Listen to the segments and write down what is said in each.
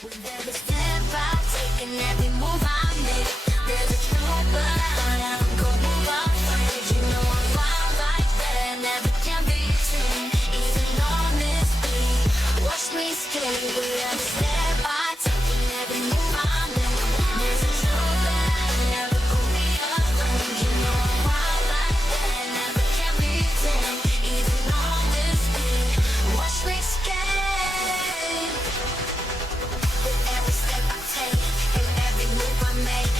With every step I take and every move I make, there's a truth, but I never go move afraid. You know I'm wild like that, never can be tamed. Even on this beat, watch me skate. With every step I take and every move I make, there's a truth that I never go be afraid. You know I'm wild like that, never can be tamed. Even on this beat, watch me skate. With every step I take and every move I make,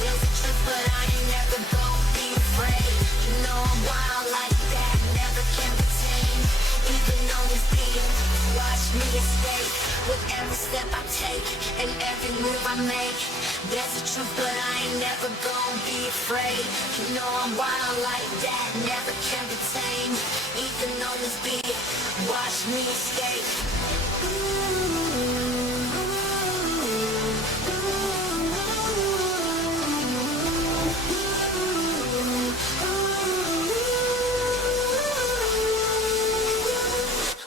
there's a truth, but I ain't never gon' be afraid. You know I'm wild like that, never can be tamed. Even on this beat, watch me escape. With every step I take and every move I make, there's a truth, but I ain't never gon' be afraid. You know I'm wild like that, never can be tamed. Even on this beat, watch me escape.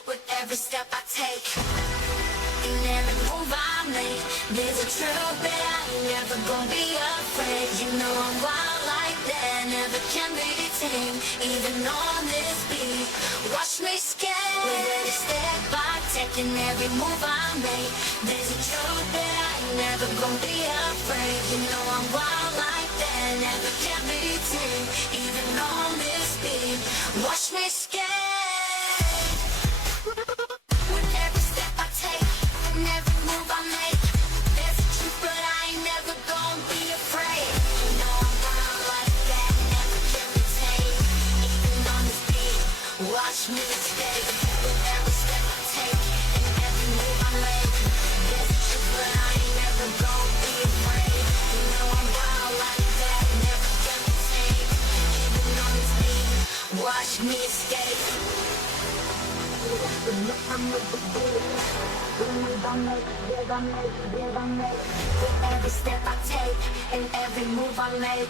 With every step I take and every move I make, there's a truth that I ain't never gon' be afraid. You know I'm wild like that, never can be tamed. Even on this beat, watch me skate. With every step I take and every move I make, there's a truth that I ain't never gon' be afraid. You know I'm wild like that, never can be tamed. Even on this beat, watch me skate. With every step I take and every move I make, there's a truth, but I ain't never gon' be afraid. You know I'm wild like that, never can be tamed. Even on this beat, watch me escape. With every step I take and every move I make, there's a truth, but I ain't never gon' be afraid. You know I'm wild like that, never can be tamed. Even on this beat, watch me escape. With every step I take and every move I make,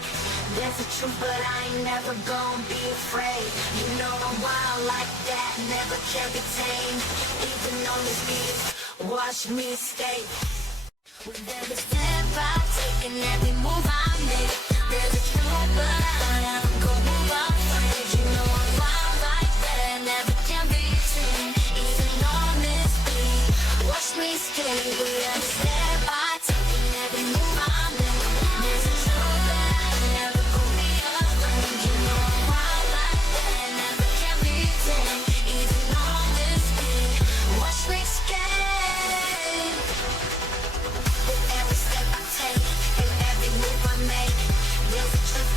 there's a truth, but I ain't never gon' be afraid. You know I'm wild like that, never can be tamed. Even on this beat, watch me escape. With every step I take and every move I make, there's a truth, but I never gon' move afraid. You know I'm wild like that, never can be tamed. Even on this beat, watch me escape. With every step I take and every move I make, there's a truth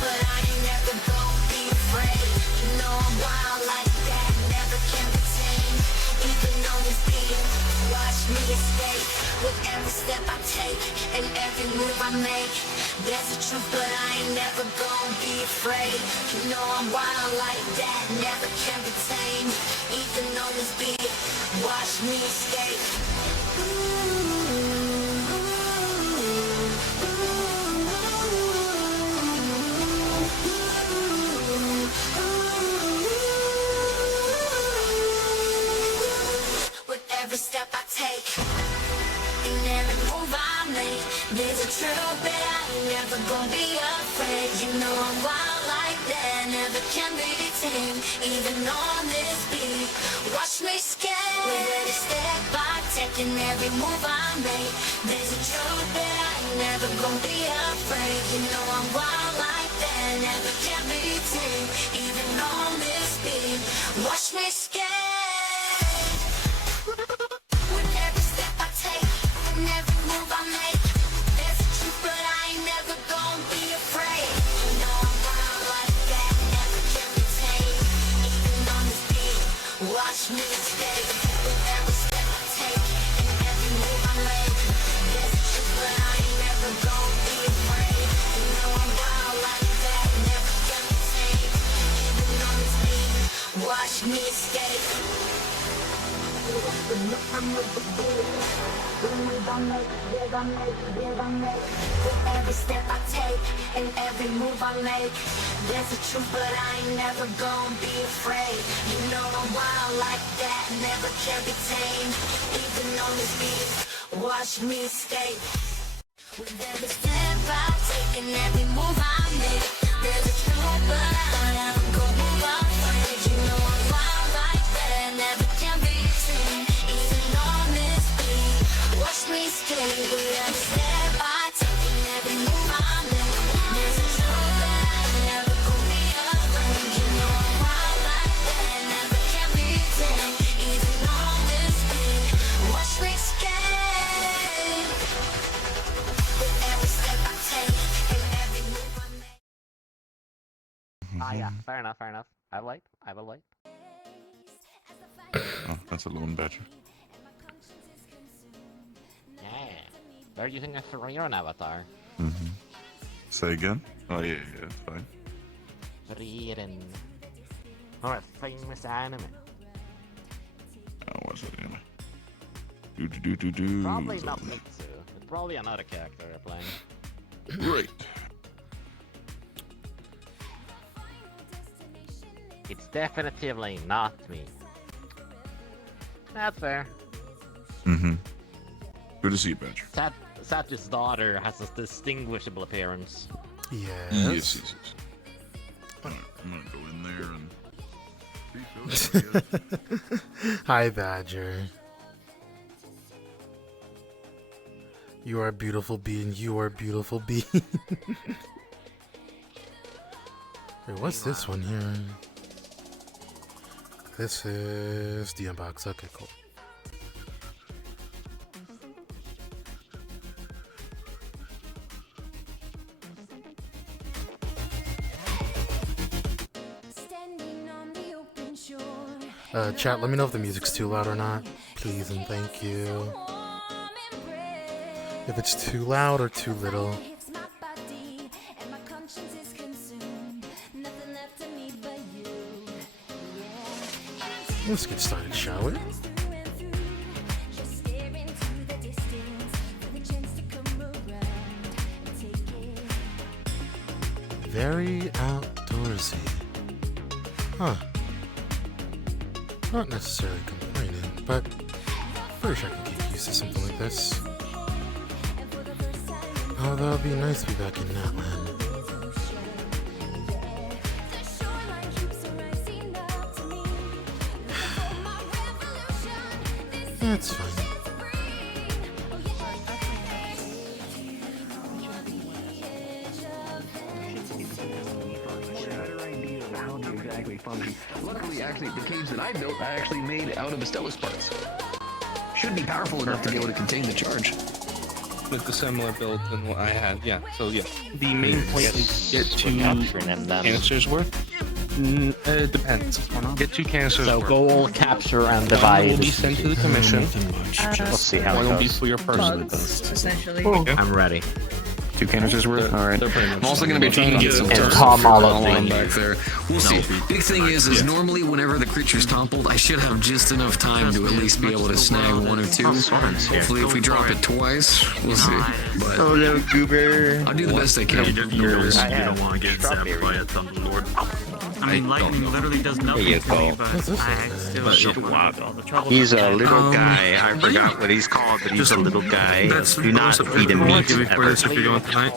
that I never gon' be afraid. You know I'm wild like that, never can be tamed. Even on this beat, watch me escape. With every step I take and every move I make, there's a truth, but I ain't never gon' be afraid. You know I'm wild like that, never can be tamed. Even on this beat, watch me escape. With every step I take and every move I make, there's a truth, but I ain't never gon' be afraid. You know I'm wild like that, never can be tamed. Even on this beat, watch me escape. With every step I take and every move I make, there's a truth that I ain't never gon' be afraid. You know I'm wild like that, never can be tamed. Even on this beat, watch me skate. With every step I take and every move I make, there's a truth that I ain't never gon' be afraid. You know I'm wild like that, never can be tamed. Even on this beat, watch me skate. With every step I take and every move I make, there's a truth, but I ain't never gon' be afraid. You know I'm wild like that, never can be tamed. Even on this beat, watch me escape. With every step I take and every move I make, there's a truth, but I ain't never gon' be afraid. You know I'm wild like that, never can be tamed. Even on this beat, watch me escape. With every step I take and every move I make, there's a truth, but I ain't never gon' be afraid. You know I'm wild like that, never can be tamed. Even on this beat, watch me skate. With every step I take and every move I make, there's a truth, but I never go move afraid. You know I'm wild like that, never can be seen, even on this beat. Watch me skate. With every step I take and every move I make, there's a truth, but I never go be afraid. You know I'm wild like that, never can be seen, even on this beat. Watch me skate. Yeah, fair enough, fair enough. I will wait. Oh, that's a lone badger. Yeah, they're using a Xilonen avatar. Mm-hmm. Say again? Oh yeah, it's fine. Xilonen. Oh, a famous anime. Oh, what's that anime? Do. Probably not Mitsu. It's probably another character they're playing. Right. It's definitively not me. That's fair. Mm-hmm. Good to see you, Badger. Satu's daughter has a distinguishable appearance. Yes. Alright, I'm gonna go in there and... Hi, Badger. You are a beautiful being. You are a beautiful being. Wait, what's this one here? This is the unbox. Okay, cool. Chat, let me know if the music's too loud or not. Please and thank you. If it's too loud or too little. Let's get started, shall we? Very outdoorsy. Huh. Not necessarily complaining, but pretty sure I can get used to something like this. Although it'd be nice to be back in that land. That's fine. Luckily, actually, the cage that I built, I actually made out of Stellus parts. Should be powerful enough to be able to contain the charge. With the similar build than what I had, yeah. So yeah, the main point is get 2 canisters worth. It depends. Get 2 canisters worth. So go all capture and One divide. will be sent to the commission. We'll see how One it will be goes. for your personal Bugs, essentially. Okay. I'm ready. 2 canisters worth? Alright. I'm also going to be trying to get some And Tom all of along them. back there. We'll see. Big thing is normally whenever the creature's toppled, I should have just enough time to at least be able to snag 1 or 2. Hopefully if we drop it twice, we'll see. But little goober. I'll do the best I can. You don't want to get zapped by a Thunderlord. I mean, lightning literally does nothing to me, but I still want all the trouble. He's a little guy. I forgot what he's called, but he's a little guy. Do not feed him meat ever. If you're going tonight,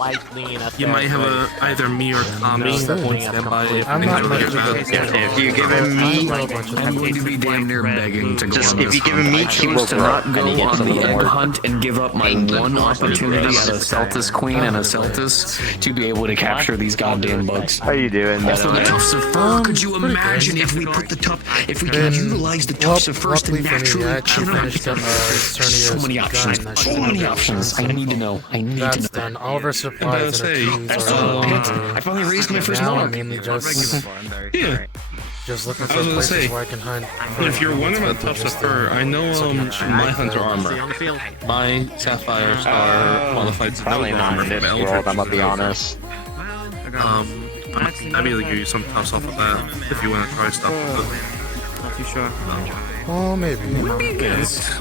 you might have either me or Tommy on standby if I'm not much things of a- are bad. If you give him meat, I'm going to be damn near begging to go just on if this you give him hunt. meat, I he will chose to grow, not and go he gets a on the little egg more hunt and give up my angry. one opportunity as a Celtus Queen and a Celtus to be able to capture these goddamn bugs. How you doing? Also, the tufts of fur. Could you pretty imagine good. if we put the if we can utilize the tufts of fur to luckily for me, naturally I actually kill finished up so many options. gun. So many options. I need to know. I need to That's know. done. All of our supplies and our keys I are finally raised my first now I'm monarch. mainly just Yeah. looking for I was gonna places say, where I can hunt. If you're wondering about tufts of fur, I know my hunter armor. My sapphire star modified to no Probably not armor in from this Eldritch. world, I'm gonna be honest. I'd be able to give you some tufts off of that if you want to try stuff with it. Not too sure. Oh, maybe.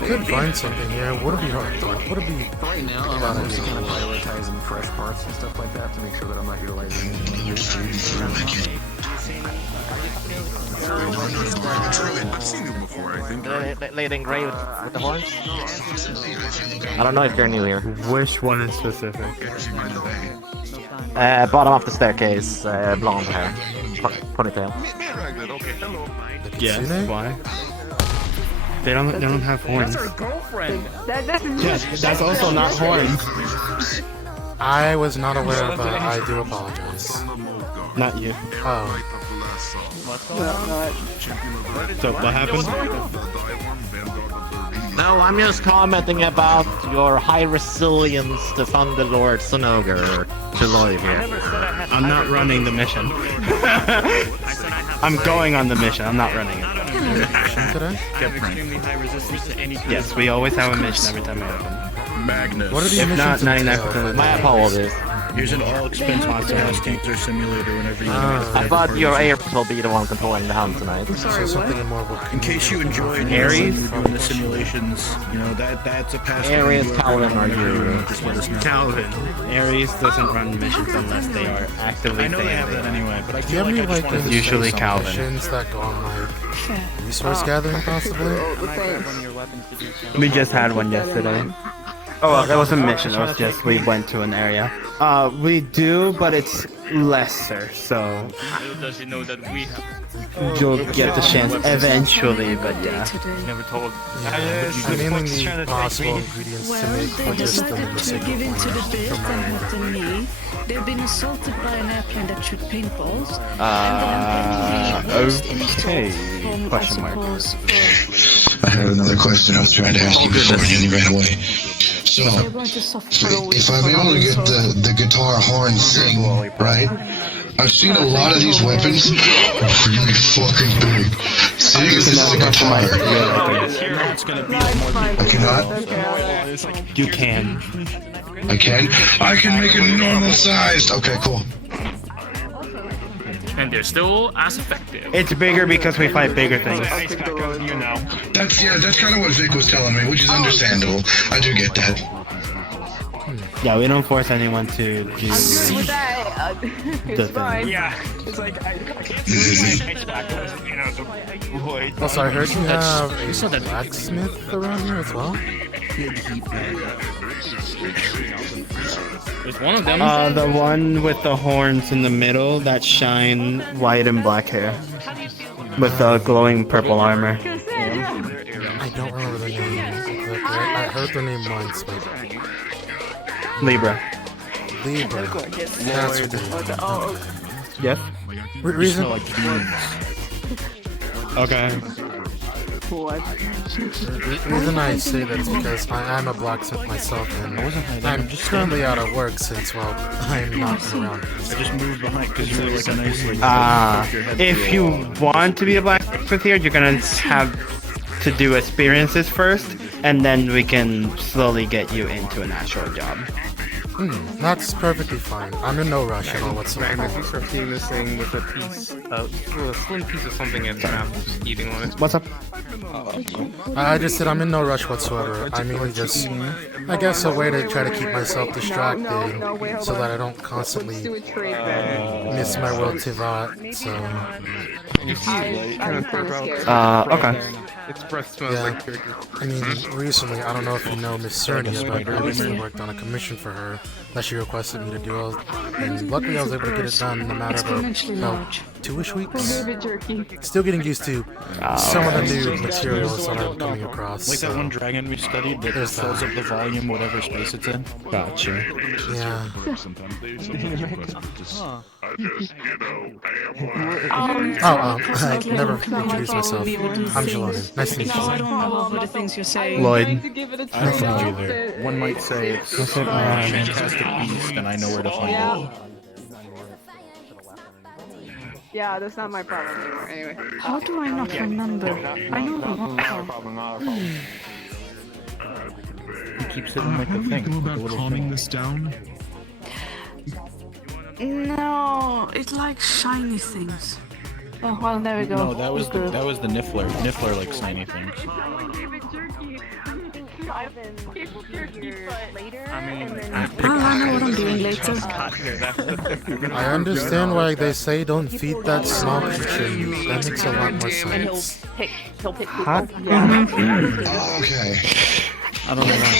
Could find something here. Would it be hard though? Would it be? Right now, I'm just kind of prioritizing fresh parts and stuff like that to make sure that I'm not utilizing I've seen you before, I think. Lady in gray with the horns? I don't know if you're new here. Which one in specific? Bottom of the staircase, blonde hair. Ponytail. Yes, why? They don't have horns. That's her girlfriend. Yeah, that's also not horns. I was not aware, but I do apologize. Not you. Oh. So what happened? No, I'm just commenting about your high resilience to Thunderlord Sonogar Xilonen here. I'm not running the mission. I'm going on the mission. I'm not running it. Extremely high resistance to any. Yes, we always have a mission every time we open. Magnus. What are the If not, missions 99% of the My time. apologies. Here's an all-expense cancer simulator whenever you. I thought your Ares will be the one controlling the hunt tonight. So something more of a In case you enjoyed Ares? doing the simulations, you know that's a past. Ares, Calvin, are you? Just let us know. Calvin. Ares doesn't run missions unless they are actively I know they have that saying anyway, but I Do you feel have like any I just like wanted to say usually something. Calvin. missions that go on like resource gathering possibly? we just had one yesterday. Oh, well, that was a mission. It was just we went to an area. We do, but it's lesser, so Does he know that we have? you'll get the chance eventually. But yeah, Never told. I mainly need possible ingredients to make Phligiston and the To signal give in to the for beast my and hurt the knee. They've been assaulted by an airplane that shoot paintballs. okay. Question mark. I have another question I was trying to ask you before and you ran away. So, They're going to suffer for a week. if I'm able to get the guitar horn thing, right? I've seen a lot of these weapons really fucking big. Seeing as this is a guitar, I cannot. You can. I can. I can make it normal sized. Okay, cool. And they're still as effective. It's bigger because we fight bigger things. You know. That's kind of what Vic was telling me, which is understandable. I do get that. Yeah, we don't force anyone to do the thing. Yeah. It's like I can't. Also, I heard you have a blacksmith around here as well. There's one of them. The one with the horns in the middle that shine white and black hair. With the glowing purple armor. I don't remember the name. I heard the name once, but Libra. Libra. That's what they are. Yes? Reason? Okay. The reason I say that is because I'm a blacksmith myself, and I'm currently out of work since, well, I'm not around. I just moved behind because you're like a nice like. If you want to be a blacksmith here, you're gonna have to do experiences first, and then we can slowly get you into an actual job. That's perfectly fine. I'm in no rush at all whatsoever. Magnus, you start seeing this thing with a piece, a slim piece of something in its mouth, just eating on it. What's up? I just said I'm in no rush whatsoever. I mainly just, I guess, a way to try to keep myself distracted so that I don't constantly miss my world Tivat. So, Okay. Its breath smells yeah. like turkey. I mean, recently, I don't know if you know Miss Cernia, but I recently worked on a commission for her that she requested me to do, and luckily I was able to get it done in a matter of about 2-ish weeks. Still getting used to some of the new materials that I'm coming across. Like that one dragon we studied that There's fills that. up the volume whatever space it's in. Gotcha. Yeah. I never introduced myself. I'm Xilonen. Nice to meet I you. don't know over the things you say. Lloyd. I don't know either. One might say it's a fantastic beast, and I know where to find it. Yeah, that's not my problem anymore. Anyway. How do I not remember? I know the one. He keeps hitting like the thing. The little thing. This down? No, it likes shiny things. Oh, well, there we go. No, that was the Niffler. Niffler likes shiny things. I know what I'm doing later. I understand why they say don't feed that small creature. That makes a lot more sense. He'll pick Hot? Okay. I don't know why.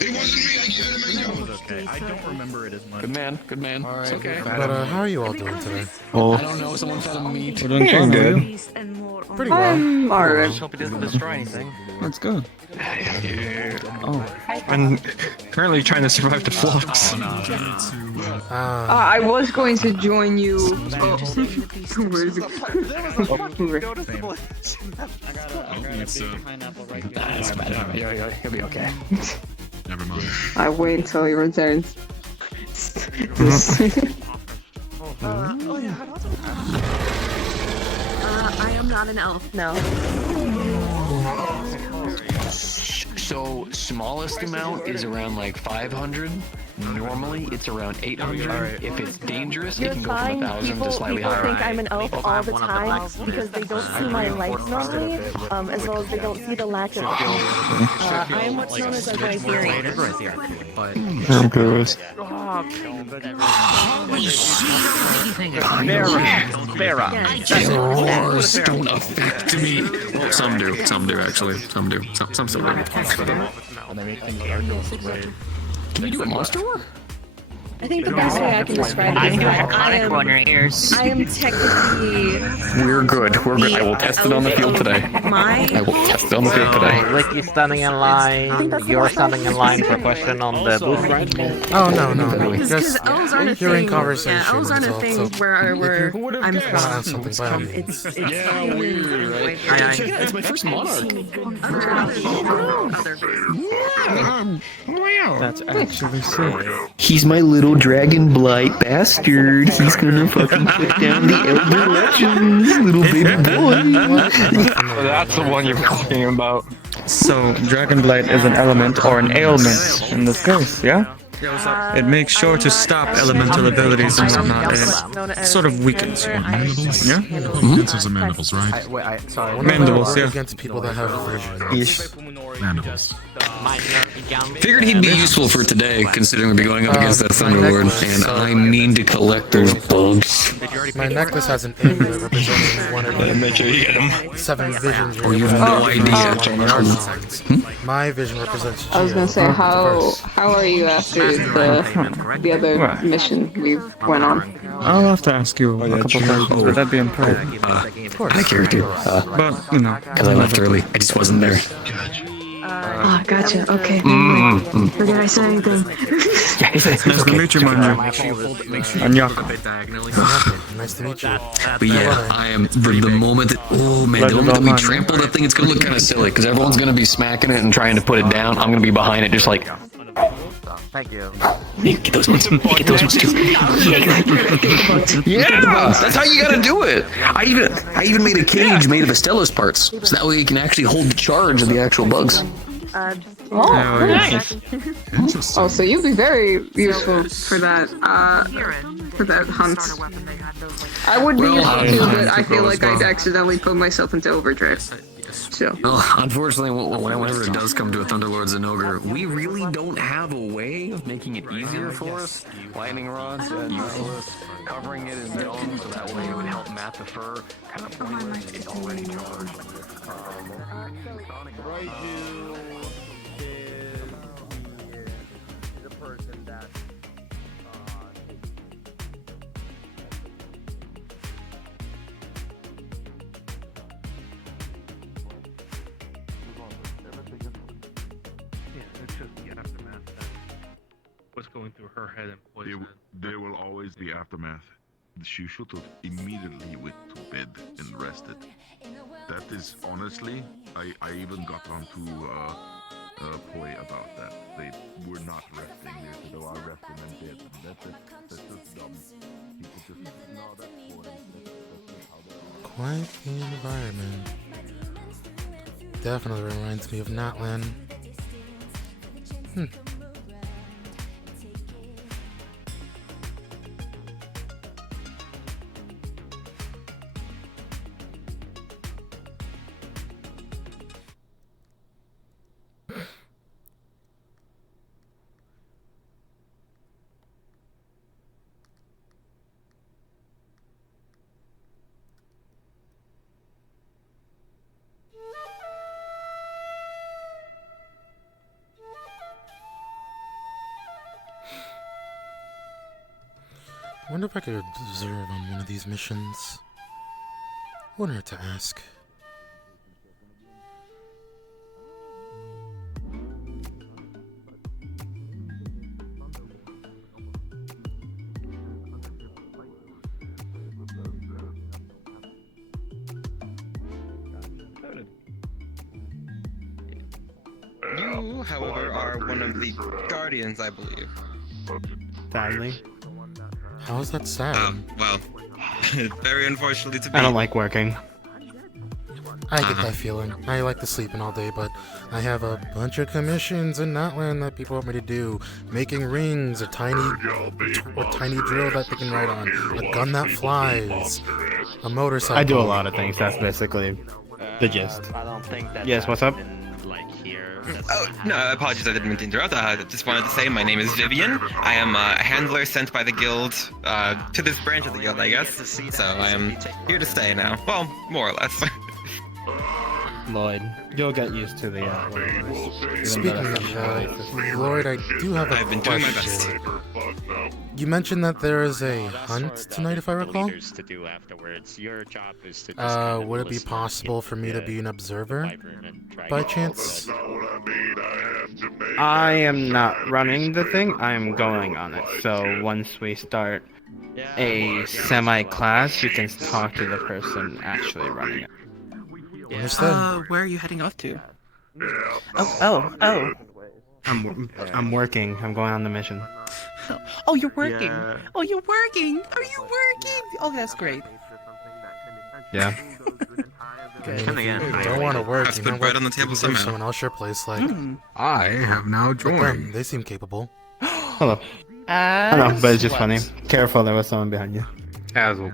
It wasn't me, I can't imagine. Okay, I don't remember it as much. Good man, good man. It's okay. But how are you all doing today? I don't know, someone fed him meat. We're doing fine, good. Pretty well. I'm alright. Hope it doesn't destroy anything. That's good. Oh. I'm currently trying to survive the flux. I was going to join you. Oh. Where is it? He'll be okay. Never mind. I wait until he returns. I am not an elf. No. So, smallest amount is around like 500. Normally, it's around 800. If it's dangerous, it can go from 1,000 to slightly higher. People think I'm an elf all the time because they don't see my lights normally, as well as they don't see the lack of I am what's known as a Rhytherian. I'm good. Yours don't affect me. Well, some do actually. Some do. Some still do. Can you do a monster war? I think the best way I can describe it is that I am technically... We're good. We're good. I will test it on the field today. I will test it on the field today. Ricky's standing in line. You're standing in line for a question on the booth, right? Oh, no. Because elves aren't a You're in thing. conversation. Yeah, elves aren't a thing where I'm from. Something by me. It's Yeah, weird, right? Check it out. It's my first monarch. That's actually sick. He's my little dragon blight bastard. He's gonna fucking put down the elder legends, little baby boy. That's the one you're talking about. So, dragon blight is an element or an ailment in this case, yeah? It makes sure to stop elemental abilities and whatnot, and it sort of weakens one. Yeah? Pencils and mandibles, right? Mandibles, yeah. Against people that have Ish. Mandibles. Figured he'd be useful for today, considering we'd be going up against that Thunderlord, and I mean to collect those bugs. My necklace has an amulet representing one of the Make sure you get him. 7 visions. Or you have no idea. My vision represents I was gonna say, how are you after the other mission we went on? I'll have to ask you a couple times, but that'd be in private. High character. But, you know. Because I left early. I just wasn't there. Ah, gotcha. Okay. Forget I said anything. Nice to meet you, Manju. Anyak. Nice to meet you. But yeah, I am the moment that the moment that we trample that thing, it's gonna look kind of silly because everyone's gonna be smacking it and trying to put it down. I'm gonna be behind it, just like. Thank you. Get those ones. Get those ones too. Yeah, that's how you gotta do it. I even made a cage made of Estella's parts, so that way you can actually hold the charge of the actual bugs. Nice. Oh, so you'd be very useful for that hunt. I would be useful too, but I feel like I'd accidentally put myself into overdrive. So. Well, unfortunately, whenever it does come to a Thunderlord Zenogre, we really don't have a way of making it easier for us. Lightning rods, useless. Covering it in dome, so that way it would help mat the fur. Kind of pointless. It's already charged. What's going through her head and poison. There will always be aftermath. She should have immediately went to bed and rested. That is honestly, I even got onto Poi about that. They were not resting. They said, "Oh, I'll rest and then bed." That's just dumb. People just no, that's boring. That's how they are. Quite the environment. Definitely reminds me of Natlan. wonder if I could observe on one of these missions. Wouldn't hurt to ask. You, however, are one of the guardians, I believe. Sadly. How is that sad? Well, very unfortunately to be. I don't like working. I get that feeling. I like to sleep in all day, but I have a bunch of commissions in Notland that people want me to do. Making rings, a tiny drill that they can ride on, a gun that flies, a motorcycle. I do a lot of things. That's basically the gist. I don't think that. Yes, what's up? Oh, no, apologies, I didn't mean to interrupt. I just wanted to say my name is Vivian. I am a handler sent by the guild to this branch of the guild, I guess. So I am here to stay now. Well, more or less. Lloyd, you'll get used to the Speaking of Lloyd, I do have a I've been doing my best. You mentioned that there is a hunt tonight, if I recall. To do afterwards. Your job is to just Would it be possible for me to be an observer, by chance? I am not running the thing, I am going on it. So once we start a semi-class, you can talk to the person actually running it. Where are you heading off to? Oh. I'm working. I'm going on the mission. Oh, you're working. Yeah. Oh, you're working. Are you working? Oh, that's great. Yeah. I don't want to work. Let's put bread on the table somehow. Someone else your place, like. I have now joined. They seem capable. Hello. I know, but it's just funny. Careful, there was someone behind you. As a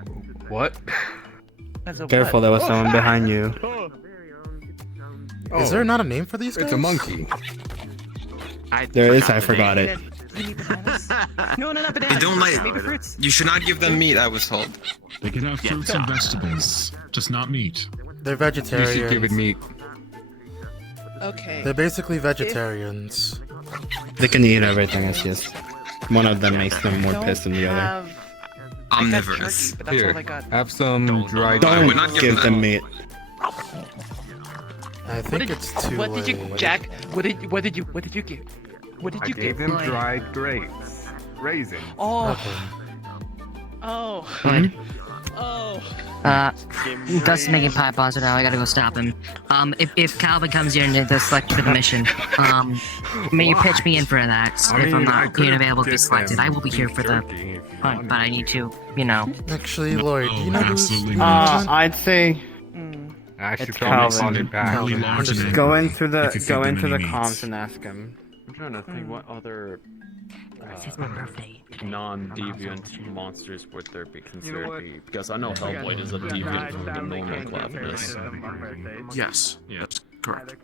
what? Careful, there was someone behind you. Is there not a name for these guys? It's a monkey. There is, I forgot it. No, They don't like. You should not give them meat, I was told. They can have fruits and vegetables, just not meat. They're vegetarians. You should give it meat. Okay. They're basically vegetarians. They can eat everything, it's just one of them makes them more pissed than the other. Omnivorous. Here, have some dried. Don't give them meat. I think it's too What did you, Jack? What did you give? What did you I give? gave them dried grapes, raisins. Oh. Okay. Oh. Gus is making pie pause now. I gotta go stop him. If Calvin comes here and does select for the mission, may you pitch me in for that? If I'm not being available to be selected, I will be here for the hunt, but I need to, Actually, Lloyd, do you know who's... I'd say... It's Calvin. Calvin. Go into the comms and ask him. I'm trying to think what other non-deviant monsters would there be considered to be? Because I know Hellboy is a deviant from the normal class. Yes. Yes. Correct.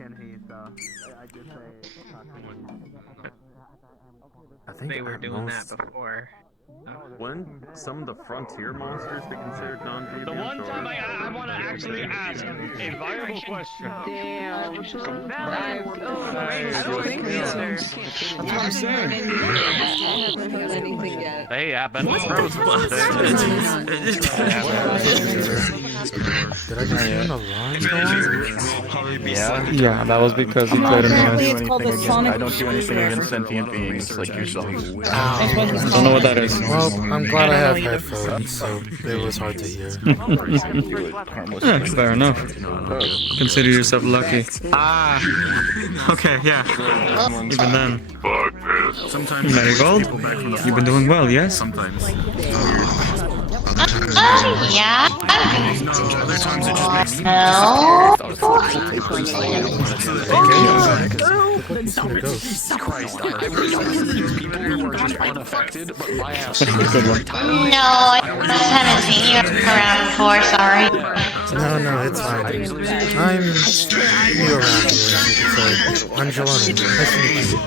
I think they were doing that before. When some of the frontier monsters be considered non-deviant? The one time I want to actually ask a viable question. Damn. I don't think That's what I'm saying. I haven't heard anything yet. They happen. Did I just hear an alarm? Yeah, that was because you played an It's called the Sonic. I don't do anything against sentient beings like yourself. I don't know what that is. Well, I'm glad I have headphones, so it was hard to hear. Yeah, fair enough. Consider yourself lucky. Okay, yeah. Even then. Sometimes Marigold, you've been doing well, yes? Sometimes. Yeah. Other times it just makes No. Christ, I really people who are just unaffected, but my ass. No, I just haven't seen you around before, sorry. No, it's fine. I'm new around here, as you could say. I'm Xilonen. Nice to meet you.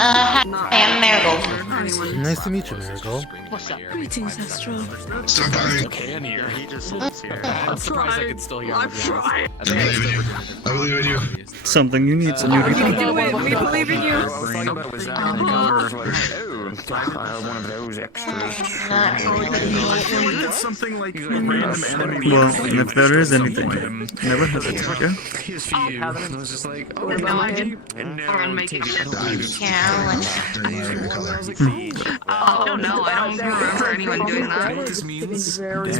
Hi, I'm Marigold. Nice to meet you, Marigold. What's up? Greetings, Astro. Okay, in here. He just lives here. I'm surprised I could still hear him. I believe in you. Something you need, so you You can do it. We believe in you. one of those extras. It's something like a random enemy. Well, if there is anything, never hesitate, yeah? Here's for you. I was just like, oh, What about my and now Or make it take I don't know. I don't remember anyone doing You know that. what this means? very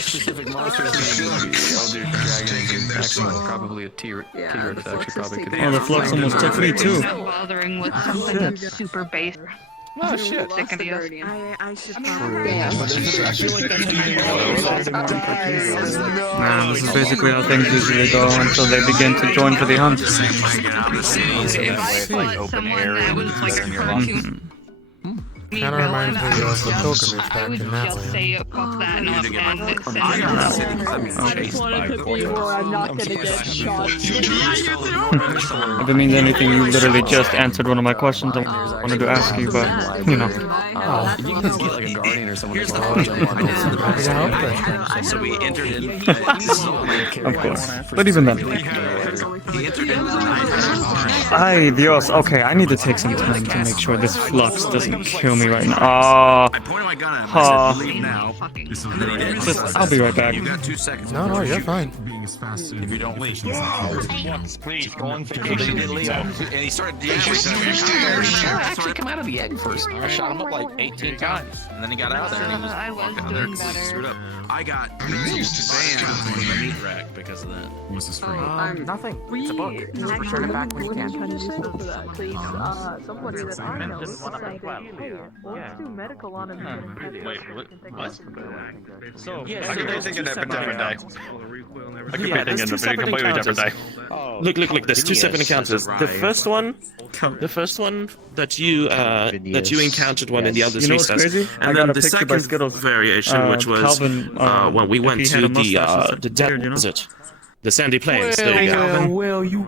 specific monsters. Elder dragon, actually, probably a T-Rex. Actually, probably could. Oh, the flux almost took me too. Bothering with something that's super basic. Oh shit. Sick of you. I should Nah, this is basically how things usually go until they begin to join for the hunt. Kind of reminds me of the pilgrimage back in that land. I just wanted to be where I'm not gonna get shot. If it means anything, you literally just answered one of my questions I wanted to ask you, but, you know. You can just get like a guardian or someone to jump on those. So we entered in. Of course. But even then. Ay, Dios. Okay, I need to take some time to make sure this flux doesn't kill me right now. I'll be right back. You got 2 seconds. No, you're fine. If you don't leave. Please, go on vacation in Leo. And he started Actually, come out of the egg first. I shot him up like 18 times, and then he got out there and he was I was walked out there doing better. screwed up. I got banned from the meat rack because of that. What's this for? Nothing. It's a book. Just return it back when you can. Please, somebody that I know said that, hey, let's do medical on him. Wait, what? So, I could be thinking a different day. I could be thinking of a completely different day. Look, there's 2 separate encounters. The first one that you encountered one in the other You know three what's sets, crazy? I and got then a the picture by second Skittles. variation, which was Calvin, when we if went he had to a mustache, the desert, the sandy plains. Well, There you go. well, you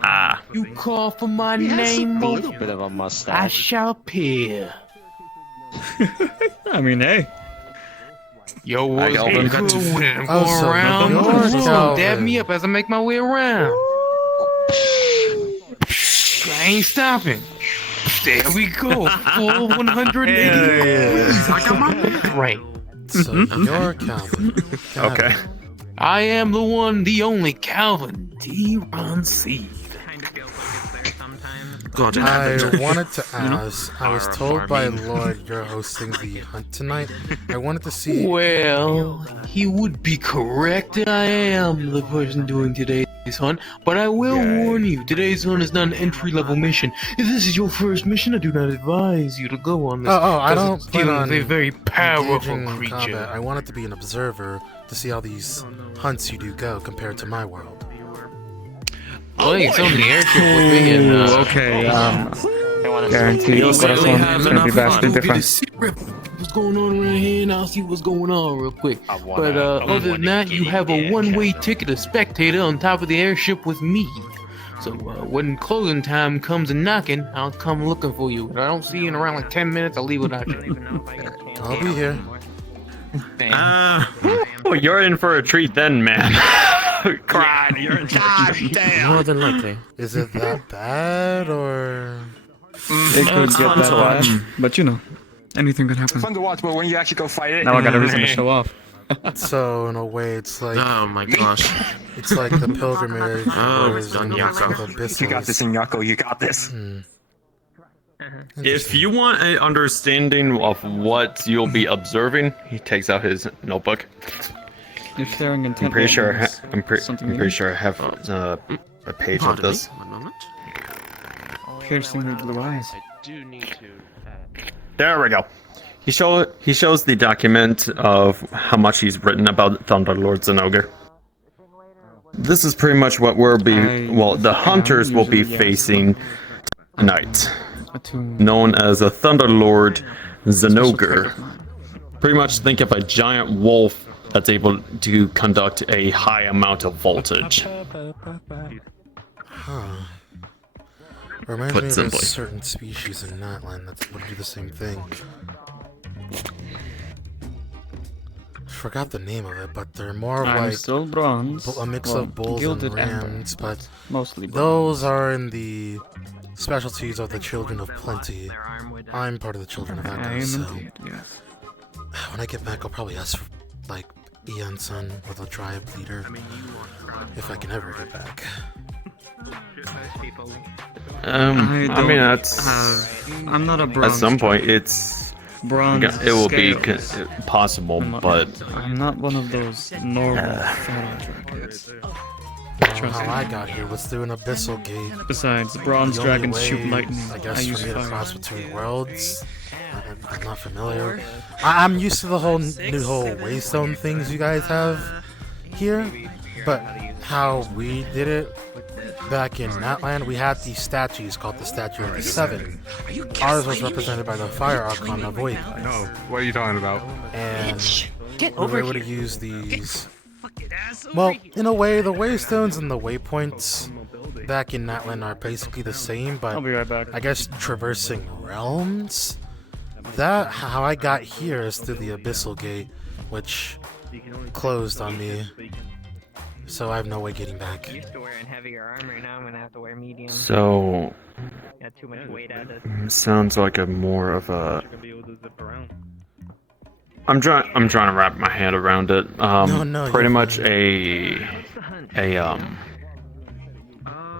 call for my name, little bit of a mustache. I shall appear. I mean, hey. Yo, what's Calvin. good when I'm Oh, going so around the yours, room, Calvin. dab me up as I make my way around. I ain't stopping. There we go, full 180 degrees. I got my back right. So you're Calvin. Okay. I am the one, the only Calvin D. Ron Seed. God, I wanted to ask, I was told by Lloyd you're hosting the hunt tonight. I wanted to see... Well, he would be correct. I am the person doing today's hunt, but I will warn you, today's hunt is not an entry-level mission. If this is your first mission, I do not advise you to go on this. I don't it's plan dealing on with a very powerful engaging in creature. combat. I wanted to be an observer to see how these hunts you do go compared to my world. Well, it's on the airship with me and, okay, guaranteed this one is gonna be vastly different. What's going on around here, and I'll see what's going on real quick. But other than that, you have a one-way ticket, a spectator on top of the airship with me. So when closing time comes and knocking, I'll come looking for you. If I don't see you in around like 10 minutes, I'll leave without you. I'll be here. Oh, you're in for a treat then, man. God, you're in for a treat. More than likely. Is it that bad, or...? It could get that bad, but you know, anything could happen. Fun to watch, but when you actually go fight it, Now I got a reason to show off. So, in a way, it's like... Oh my gosh. It's like the pilgrimage. Oh, whereas done, in Yako. the Abyssals. You got this, Inyako, you got this. If you want an understanding of what you'll be observing, he takes out his notebook. You're sharing intent. I'm pretty sure. weapons. I'm pretty sure I have a page of this. One moment. Piercing the blue eyes. I do need to. There we go. He shows the document of how much he's written about Thunderlord Zenogre. This is pretty much what the hunters will be facing tonight. Known as a Thunderlord Zenogre. Pretty much think of a giant wolf that's able to conduct a high amount of voltage. Huh. Reminds Put me of simply. a certain species in Natland that would do the same thing. forgot the name of it, but they're more of I'm like still bronze. a mix Well, of bulls and gilded amber, rams, but mostly bronze. those are in the specialties of the Children of Plenty. I'm part of the Children of I Echo, am so indeed, yes. when I get back, I'll probably ask for, like, Ian's son or the tribe leader, if I can ever get back. I mean, that's I'm not a bronze. at some point it's bronze. It will be scales. possible, but I'm not one of those normal photo dragons. Well, how I got here was through an abyssal gate. Besides, bronze The only dragons way, shoot lightning. I guess I for use me to fire. cross between worlds. I'm not familiar. I'm used to the whole new Waystone things you guys have here, but how we did it back in Natland, we had these statues called the Statue of the Seven. Ours was represented by the Fire Archon of Void. No, what are you talking about? And we were able to use these. Well, in a way, the Waystones and the Waypoints back in Natland are basically the same, but I'll be right back. I guess traversing realms? How I got here is through the Abyssal Gate, which closed on me. So I have no way getting back. I used to wearing heavier armor, now I'm gonna have to wear medium. so Got too much weight at it. sounds like a more of a. I'm trying to wrap my head around it. No, pretty you're much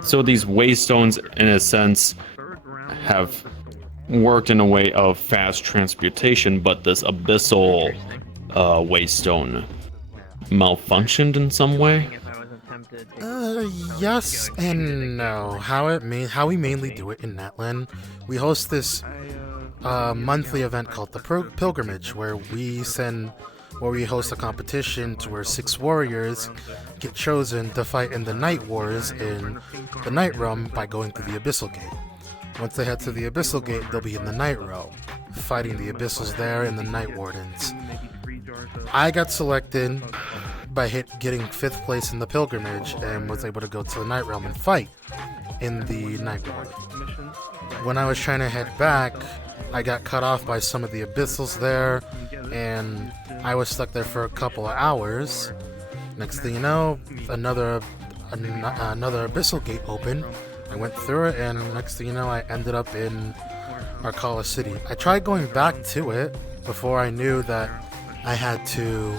So these waystones, in a sense, have worked in a way of fast transportation, but this abyssal waystone malfunctioned in some way. Yes and no. How we mainly do it in Natland, we host this monthly event called the Pilgrimage, where we host a competition to where 6 warriors get chosen to fight in the Night Wars in the Night Realm by going through the Abyssal Gate. Once they head to the Abyssal Gate, they'll be in the Night Realm, fighting the Abyssals there and the Night Wardens. I got selected by getting 5th place in the Pilgrimage and was able to go to the Night Realm and fight in the Night Ward. When I was trying to head back, I got cut off by some of the Abyssals there, and I was stuck there for a couple of hours. Next thing you know, another Abyssal Gate opened. I went through it, and next thing you know, I ended up in Arcala City. I tried going back to it before I knew that I had to,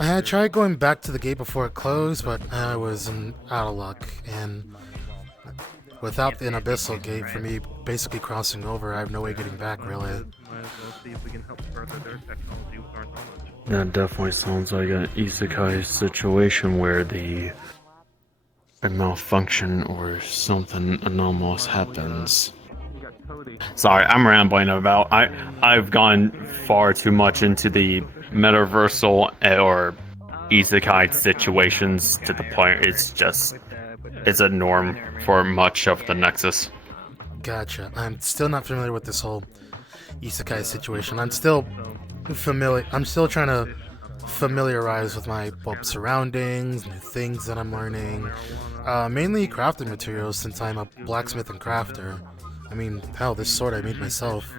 I had tried going back to the gate before it closed, but I was out of luck, and without an Abyssal Gate, for me basically crossing over, I have no way getting back, really. That definitely sounds like an isekai situation where a malfunction or something anomalous happens. Sorry, I'm rambling about. I've gone far too much into the metaversal or isekai situations to the point it's a norm for much of the Nexus. Gotcha. I'm still not familiar with this whole isekai situation. I'm still trying to familiarize with my surroundings, new things that I'm learning. Mainly crafting materials, since I'm a blacksmith and crafter. I mean, hell, this sword I made myself.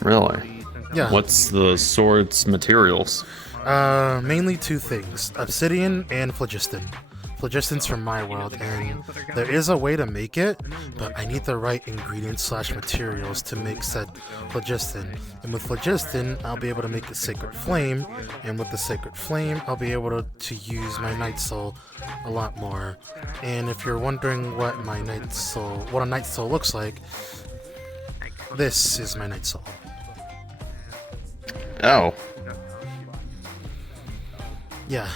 Really? Yeah. What's the sword's materials? Mainly 2 things: obsidian and phlogiston. Phlogiston's from my world, and there is a way to make it, but I need the right ingredients / materials to make said phlogiston. And with phlogiston, I'll be able to make a sacred flame, and with the sacred flame, I'll be able to use my night soul a lot more. And if you're wondering what a night soul looks like, this is my night soul. Oh. Yeah.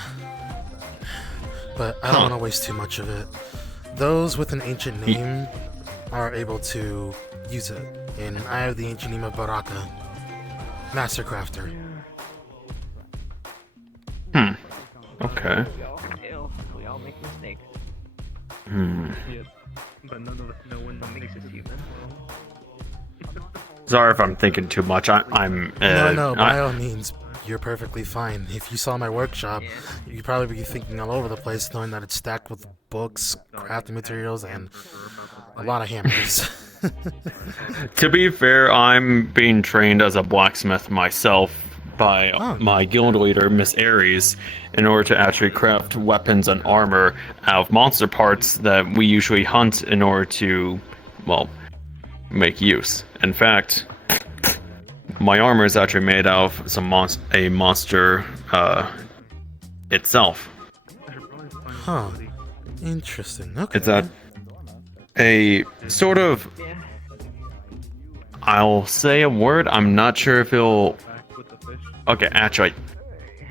But I don't want to waste too much of it. Those with an ancient name are able to use it, and I have the ancient name of Baraka, Master Crafter. Okay. We all make mistakes. But none of us know when the makes us human. Sorry if I'm thinking too much. I'm. No, by all means, you're perfectly fine. If you saw my workshop, you'd probably be thinking all over the place, knowing that it's stacked with books, crafting materials, and a lot of hammers. To be fair, I'm being trained as a blacksmith myself by my guild leader, Miss Aries, in order to actually craft weapons and armor out of monster parts that we usually hunt in order to, well, make use. In fact, my armor is actually made out of a monster itself. Huh. Interesting. Okay. It's a sort of... I'll say a word. I'm not sure if it'll... Okay, actually,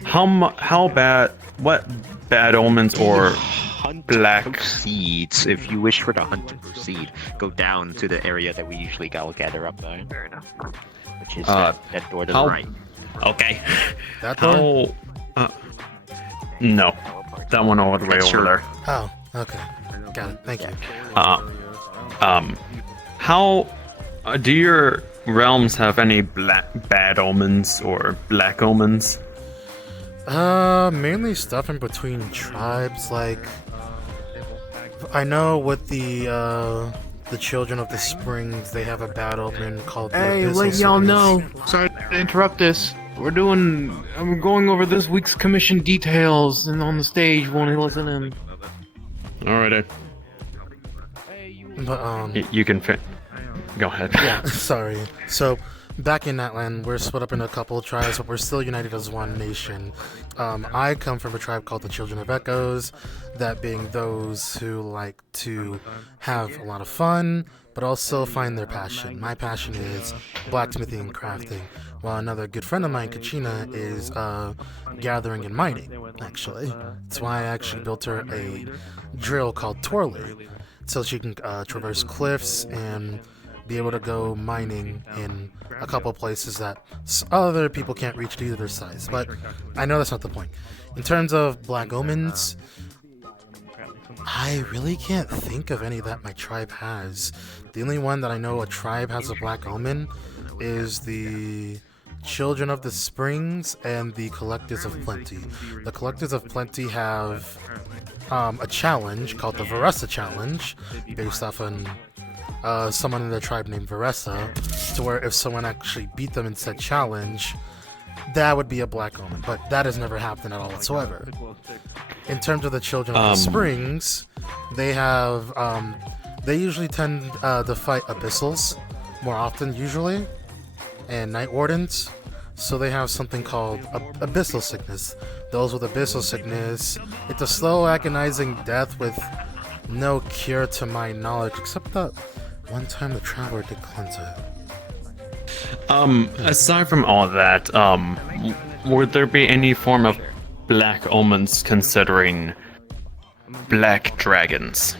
how bad? What bad omens or black seeds? If you wish for the hunt to proceed, go down to the area that we usually all gather up there. Fair enough. Which is that door to the right. Okay. That door? No, that one all the way over there. Oh, okay. Got it. Thank you. How do your realms have any bad omens or black omens? Mainly stuff in between tribes. Like, I know with the Children of the Springs, they have a bad omen called the Hey, Abyssal let y'all Cities. know. Sorry to interrupt this. I'm going over this week's commission details and on the stage. Want to listen in? Alrighty. But you can go ahead. Yeah, sorry. So, back in that land, we're split up into a couple of tribes, but we're still united as one nation. I come from a tribe called the Children of Echoes, that being those who like to have a lot of fun, but also find their passion. My passion is blacksmithing and crafting, while another good friend of mine, Kachina, is gathering and mining, actually. That's why I actually built her a drill called Twirly, so she can traverse cliffs and be able to go mining in a couple places that other people can't reach due to their size. But I know that's not the point. In terms of black omens, I really can't think of any that my tribe has. The only one that I know a tribe has a black omen is the Children of the Springs and the Collectors of Plenty. The Collectors of Plenty have a challenge called the Varessa Challenge, based off on someone in their tribe named Varessa, to where if someone actually beat them in said challenge, that would be a black omen, but that has never happened at all whatsoever. In terms of the Children of the Springs, they have, they usually tend to fight abyssals more often, usually, and night wardens, so they have something called abyssal sickness. Those with abyssal sickness, it's a slow, agonizing death with no cure to my knowledge, except that one time the traveler did cleanse it. Aside from all that, would there be any form of black omens considering black dragons?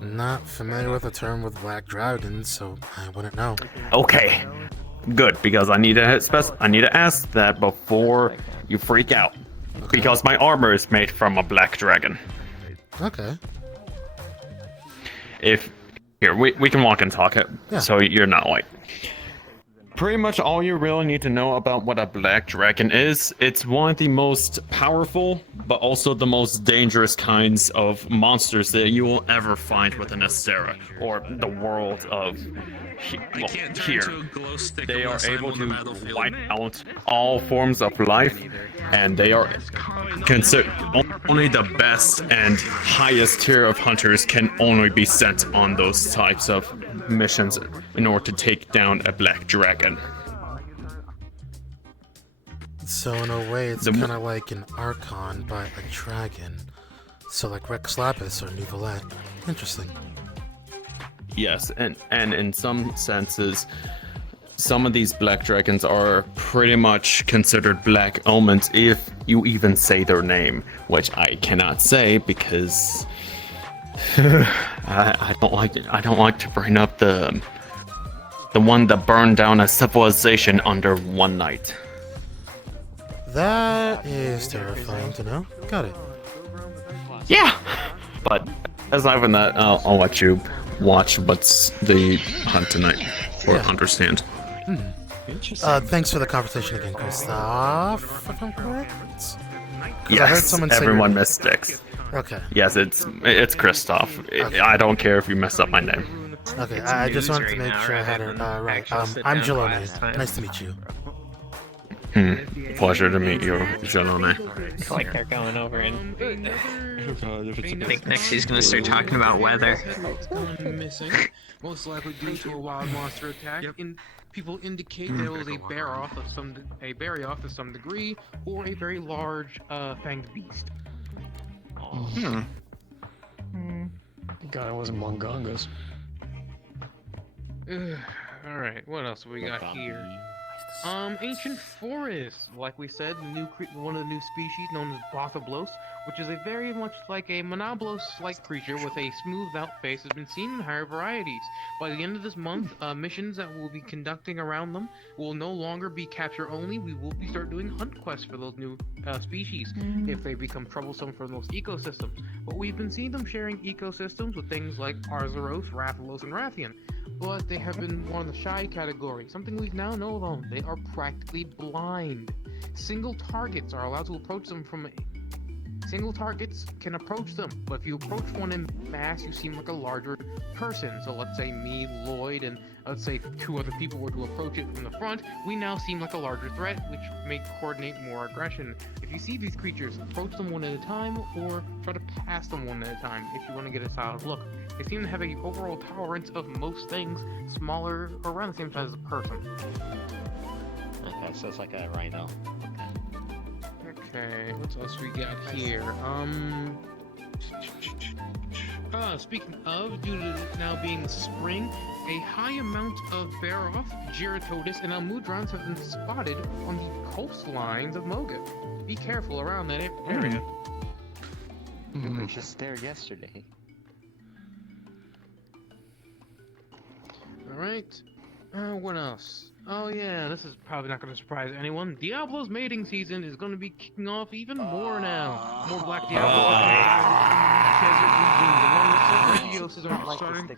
Not familiar with the term with black dragons, so I wouldn't know. Okay, good, because I need to ask that before you freak out, because my armor is made from a black dragon. Okay. We can walk and talk it, Yeah. so you're not like... Pretty much all you really need to know about what a black dragon is, it's one of the most powerful, but also the most dangerous kinds of monsters that you will ever find within Astera, or the world of here. They are able to wipe out all forms of life, and they are considered only the best and highest tier of hunters can only be sent on those types of missions in order to take down a black dragon. So in a way, it's kind of like an Archon, but a dragon. So like Rex Lapis or Nivelette. Interesting. Yes, and in some senses, some of these black dragons are pretty much considered black omens if you even say their name, which I cannot say because I don't like to bring up the one that burned down a civilization under one night. That is terrifying to know. Got it. Yeah, but aside from that, I'll let you watch what's the hunt tonight or understand. Thanks for the conversation again, Christoph, if I'm correct. Yes, I heard someone say everyone your name. missed. Okay. Yes, it's Christoph. Okay. I don't care if you mess up my name. Okay, I just wanted to make sure I had it right. I'm Xilonen. Nice to meet you. Pleasure to meet you, Xilonen. It's like they're going over and. I think next he's gonna start talking about weather. Missing, most likely due to a wild monster attack. People indicate that it was a bury-off of some degree, or a very large fanged beast. God, it wasn't Mongongas. Alright, what else we got here? Ancient forest. Like we said, one of the new species known as Bothoblos, which is a very much like a Monoblos-like creature with a smoothed-out face, has been seen in higher varieties. By the end of this month, missions that we'll be conducting around them will no longer be capture only. We will start doing hunt quests for those new species if they become troublesome for those ecosystems. But we've been seeing them sharing ecosystems with things like Arzuros, Rathalos, and Rathian. But they have been more in the shy category, something we now know of them. They are practically blind. Single targets are allowed to approach them Single targets can approach them, but if you approach one in mass, you seem like a larger person. So let's say me, Lloyd, and let's say 2 other people were to approach it from the front, we now seem like a larger threat, which may coordinate more aggression. If you see these creatures, approach them one at a time, or try to pass them one at a time if you want to get a solid look. They seem to have an overall tolerance of most things smaller or around the same size as a person. Okay, so it's like a rhino. Okay, what else we got here? Speaking of, due to it now being spring, a high amount of Baroth, Giratodus, and Almudrons have been spotted on the coastlines of Moga. Be careful around that area. We were just there yesterday. Alright. What else? Oh yeah, this is probably not going to surprise anyone. Diablo's mating season is going to be kicking off even more now. More Black Diablos are starting.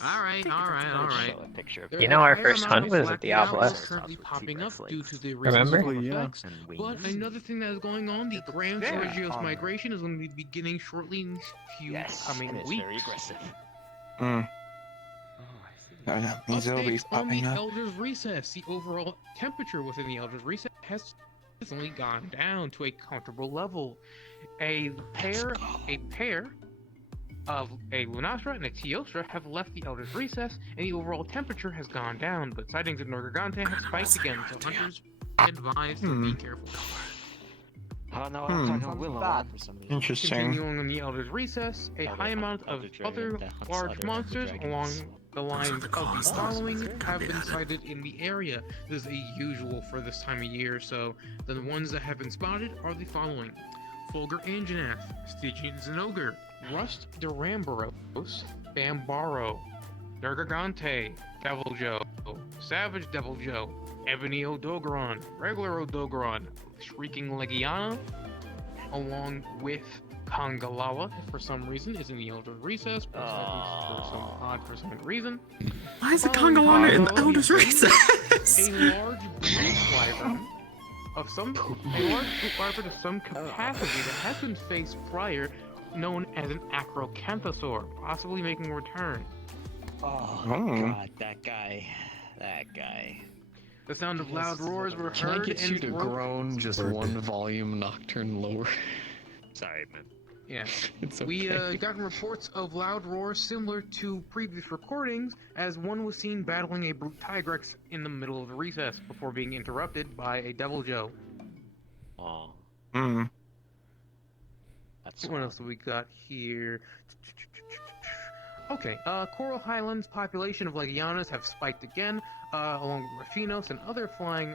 Alright. You know, our first hunt was a Diablo. Popping up due to the Remember? But another thing that is going on, the Grand Sergio's migration is going to be beginning shortly in a few coming weeks. Very aggressive. Updates on the Elder's Recess. The overall temperature within the Elder's Recess has recently gone down to a comfortable level. A pair of a Lunastra and a Teostra have left the Elder's Recess, and the overall temperature has gone down, but sightings of Norgigante have spiked again, so hunters are advised to be careful. Interesting. Continuing on the Elder's Recess, a high amount of other large monsters along the lines of the following have been sighted in the area. This is a usual for this time of year, so the ones that have been spotted are the following: Fulgur Anganath, Stygian Zinogre, Rust Duramboros, Bambaro, Nergigante, Devil Joe, Savage Devil Joe, Ebony Odogaron, Regular Odogaron, Shrieking Legiana, along with Kangalawa, for some reason, is in the Elder's Recess, for some odd reason. Why is the Kangalawa in the Elder's Recess? A large blue wyvern of some capacity that has been faced prior, known as an Acrocanthosaur, possibly making a return. Oh god, that guy. The sound of loud roars were Can I heard get you to groan just one volume nocturne lower? Sorry, man. Yeah. It's okay. We gotten reports of loud roars similar to previous recordings, as one was seen battling a brute Tigrex in the middle of the recess before being interrupted by a Devil Joe. Oh. What else do we got here? Okay, Coral Highlands population of Legianas have spiked again, along with Raffinos and other flying,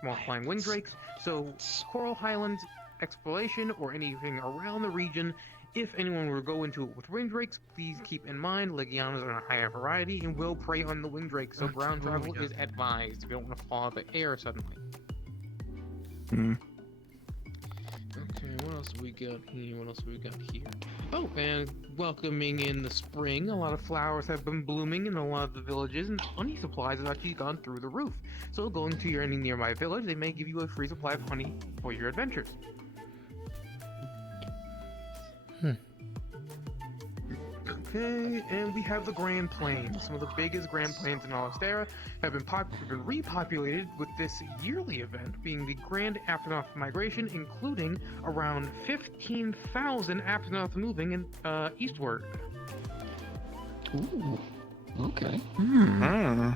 small flying wingdrakes. So, Coral Highlands exploration or anything around the region, if anyone were to go into it with wingdrakes, please keep in mind Legianas are in a higher variety and will prey on the wingdrakes, so ground travel is advised if you don't want to fall out of the air suddenly. Okay, what else do we got here? Oh, and welcoming in the spring, a lot of flowers have been blooming in a lot of the villages, and honey supplies have actually gone through the roof. So going to any nearby village, they may give you a free supply of honey for your adventures. Okay, and we have the Grand Plains. Some of the biggest Grand Plains in Alastera have been repopulated with this yearly event being the Grand Afternoth Migration, including around 15,000 Afternoth moving in, eastward. Ooh. Okay.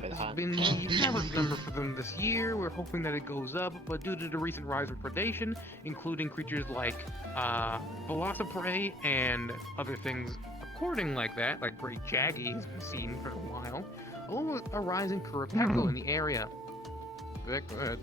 It's been the average number for them this year. We're hoping that it goes up, but due to the recent rise in predation, including creatures like Velociprey and other things according like that, like Great Jaggy has been seen for a while, along with a rise in Kurapeko in the area. Vic, go ahead.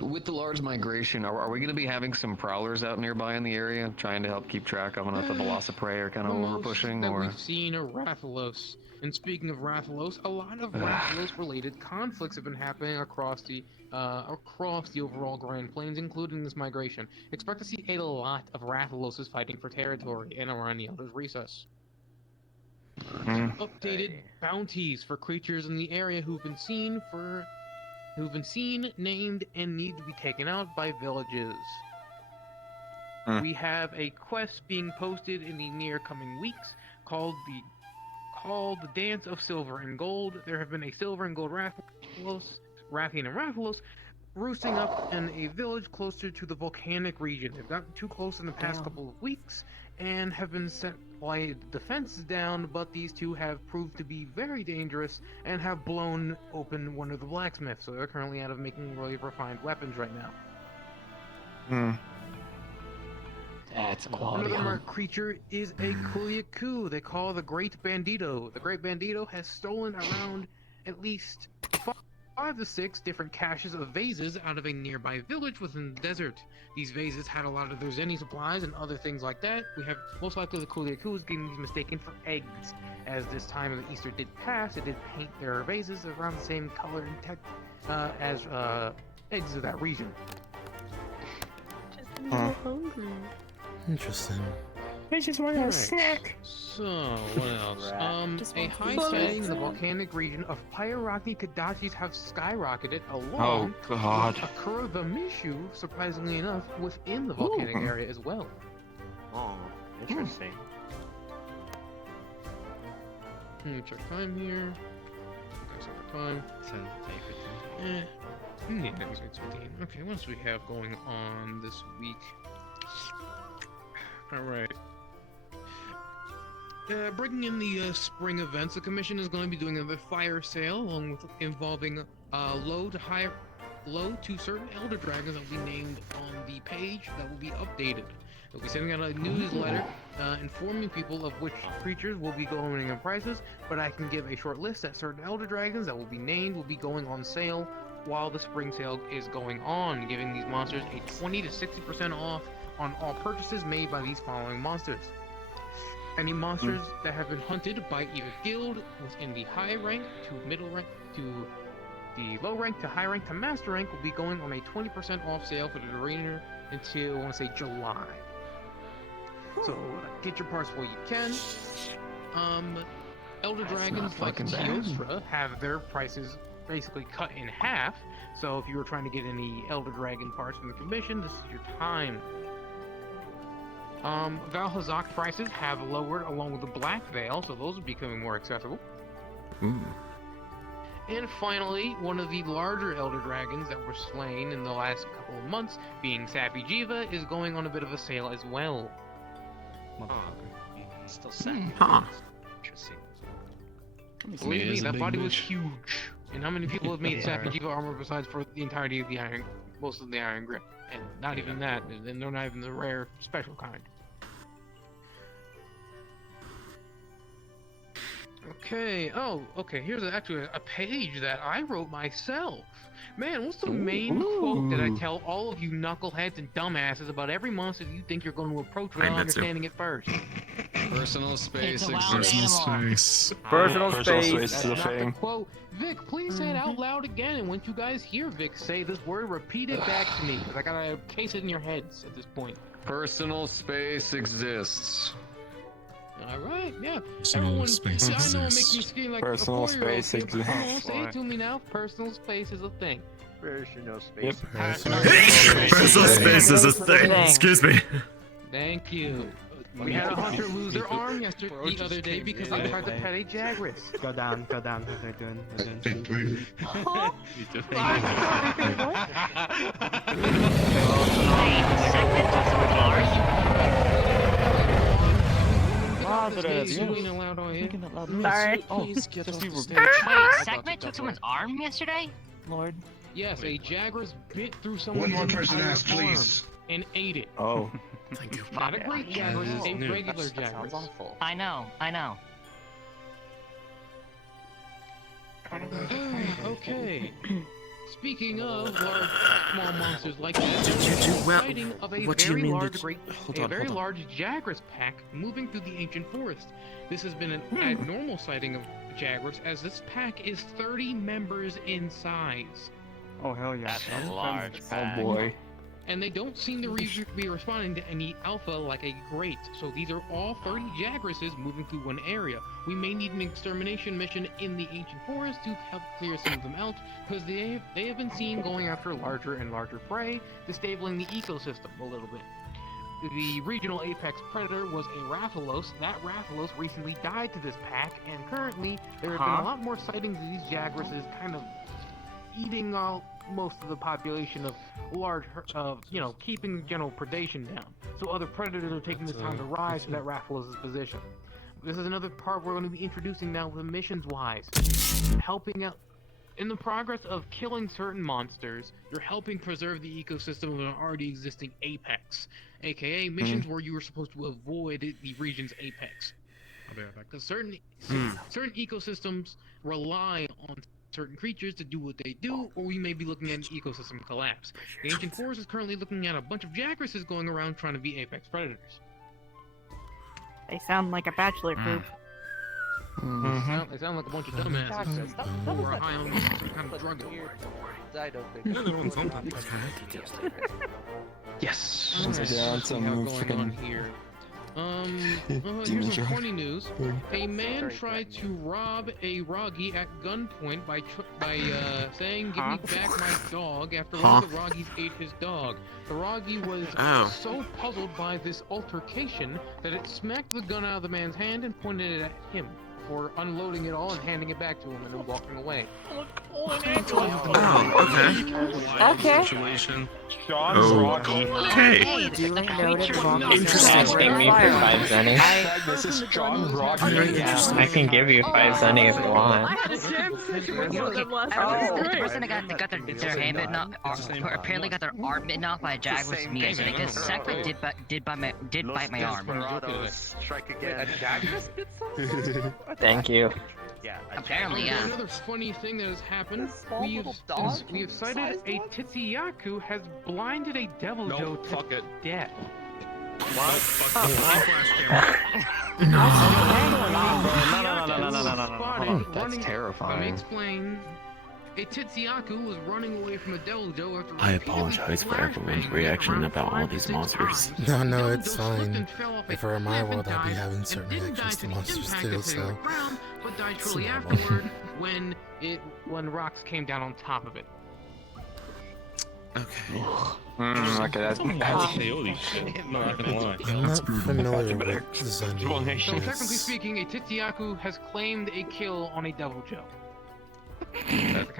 With the large migration, are we going to be having some prowlers out nearby in the area, trying to help keep track of if the Velociprey are kind of over pushing? That we've seen are Rathalos. And speaking of Rathalos, a lot of Rathalos-related conflicts have been happening across the overall Grand Plains, including this migration. Expect to see a lot of Rathaloses fighting for territory and around the Elder's Recess. Updated bounties for creatures in the area who've been seen, named, and need to be taken out by villages. We have a quest being posted in the near coming weeks called the Dance of Silver and Gold. There have been a Silver and Gold Rathalos, Rathian and Rathalos, roosting up in a village closer to the volcanic region. They've gotten too close in the past couple of weeks and have been sent by defenses down, but these two have proved to be very dangerous and have blown open one of the blacksmiths, so they're currently out of making really refined weapons right now. That's quality. Another creature is a Kuliaku. They call the Great Bandito. The Great Bandito has stolen around at least 5 to 6 different caches of vases out of a nearby village within the desert. These vases had a lot of their Zenny supplies and other things like that. We have most likely the Kuliaku is getting these mistaken for eggs. As this time of the Easter did pass, it did paint their vases around the same color and tech as eggs of that region. Just a little hungry. Interesting. I just want a snack. So, what else? A high setting in the volcanic region of Pyrocny Kadachis have skyrocketed along with Akura the Mishu, surprisingly enough, within the volcanic area as well. Oh, interesting. Let me check time here. That's our time. Yeah, it's 15. Okay, what else do we have going on this week? Alright. Bringing in the spring events, the commission is going to be doing another fire sale, along with involving low to certain elder dragons that will be named on the page that will be updated. They'll be sending out a newsletter informing people of which creatures will be going in prices, but I can give a short list that certain elder dragons that will be named will be going on sale while the spring sale is going on, giving these monsters a 20 to 60% off on all purchases made by these following monsters. Any monsters that have been hunted by either guild within the high rank to middle rank to the low rank to high rank to master rank will be going on a 20% off sale for the duration until, I want to say, July. So get your parts while you can. Elder dragons like Teostra have their prices basically cut in half. So if you were trying to get any Elder Dragon parts from the commission, this is your time. Valhazak prices have lowered along with the Black Veil, so those are becoming more accessible. And finally, one of the larger Elder Dragons that were slain in the last couple of months, being Sappy Jiva, is going on a bit of a sale as well. Still sad. Interesting. Believe me, that body was huge. And how many people have made Sappy Jiva armor besides for the entirety of the Iron, most of the Iron Grip? And not even that, and they're not even the rare special kind. Okay, okay, here's actually a page that I wrote myself. Man, what's the main quote that I tell all of you knuckleheads and dumbasses about every monster you think you're going to approach without understanding it first? Personal space exists. Personal space is a thing. Quote, Vic, please say it out loud again, and once you guys hear Vic say this word, repeat it back to me, because I gotta case it in your heads at this point. Personal space exists. Alright, yeah. Personal space exists. I know it makes me scream like Personal a 4-year-old space kid, but come on, exists. say it to me now. Personal space is a thing. Personal space. Personal space is a thing. Excuse me. Thank you. We had a hunter lose their arm the other day because they tried to pet a Jagras. Go down. They're doing. Sorry. Segment took someone's arm yesterday? Lord. Yes, a Jagras bit through One someone's more person entire ask, please. arm and ate it. Oh. Thank you. Not a great Jagras, a regular Jagras. I know. Okay. Speaking of large, small monsters like this, sighting of a what do you very mean large, that- very large Jagras pack moving through the ancient forest. This has been an abnormal sighting of Jagras, as this pack is 30 members in size. Oh hell yeah. That's a large Oh pack. boy. And they don't seem to be responding to any alpha like a great. So these are all 30 Jagrases moving through one area. We may need an extermination mission in the ancient forest to help clear some of them out, because they have been seen going after larger and larger prey, disabling the ecosystem a little bit. The regional apex predator was a Rathalos. That Rathalos recently died to this pack, and currently there have been a lot more sightings of these Jagrases kind of eating most of the population of large, keeping general predation down. So other predators are taking this time to rise to that Rathalos' position. This is another part we're going to be introducing now, the missions-wise. Helping out in the progress of killing certain monsters, you're helping preserve the ecosystem of an already existing apex, aka missions where you are supposed to avoid the region's apex. I'll be right back. Because certain ecosystems rely on certain creatures to do what they do, or we may be looking at an ecosystem collapse. The Ancient Forest is currently looking at a bunch of Jagrases going around trying to be apex predators. They sound like a bachelor group. They sound like a bunch of dumbasses who are high on some kind of drug. Yes. Alright, let's see how going on here. Here's some funny news. A man tried to rob a Roggy at gunpoint by saying, "Give me back my dog," after one of the Roggies ate his dog. The Roggy was so puzzled by this altercation that it smacked the gun out of the man's hand and pointed it at him, for unloading it all and handing it back to him and then walking away. Okay. Situation. Okay. Duly noted. Interesting. Asking me for 5 zenny. This is strong rock. I can give you 5 zenny if you want. The person that got their hand bitten off, apparently got their arm bitten off by a Jagras me yesterday, because Sekra did bite my arm. Strike again. Thank you. Yeah. Apparently, yeah. Another funny thing that has happened, we have cited a Titsiyaku has blinded a Devil Joe to death. No. That's terrifying. Let me explain. A Titsiyaku was running away from a Devil Joe after I apologize for everyone's reaction about all these monsters. No, it's fine. If I were in my world, I'd be having certain reactions to monsters too, so... but died shortly afterward when rocks came down on top of it. Okay. Okay, that's peyote shit. I'm not gonna lie. I'm not familiar with Zenny. So technically speaking, a Titsiyaku has claimed a kill on a Devil Joe.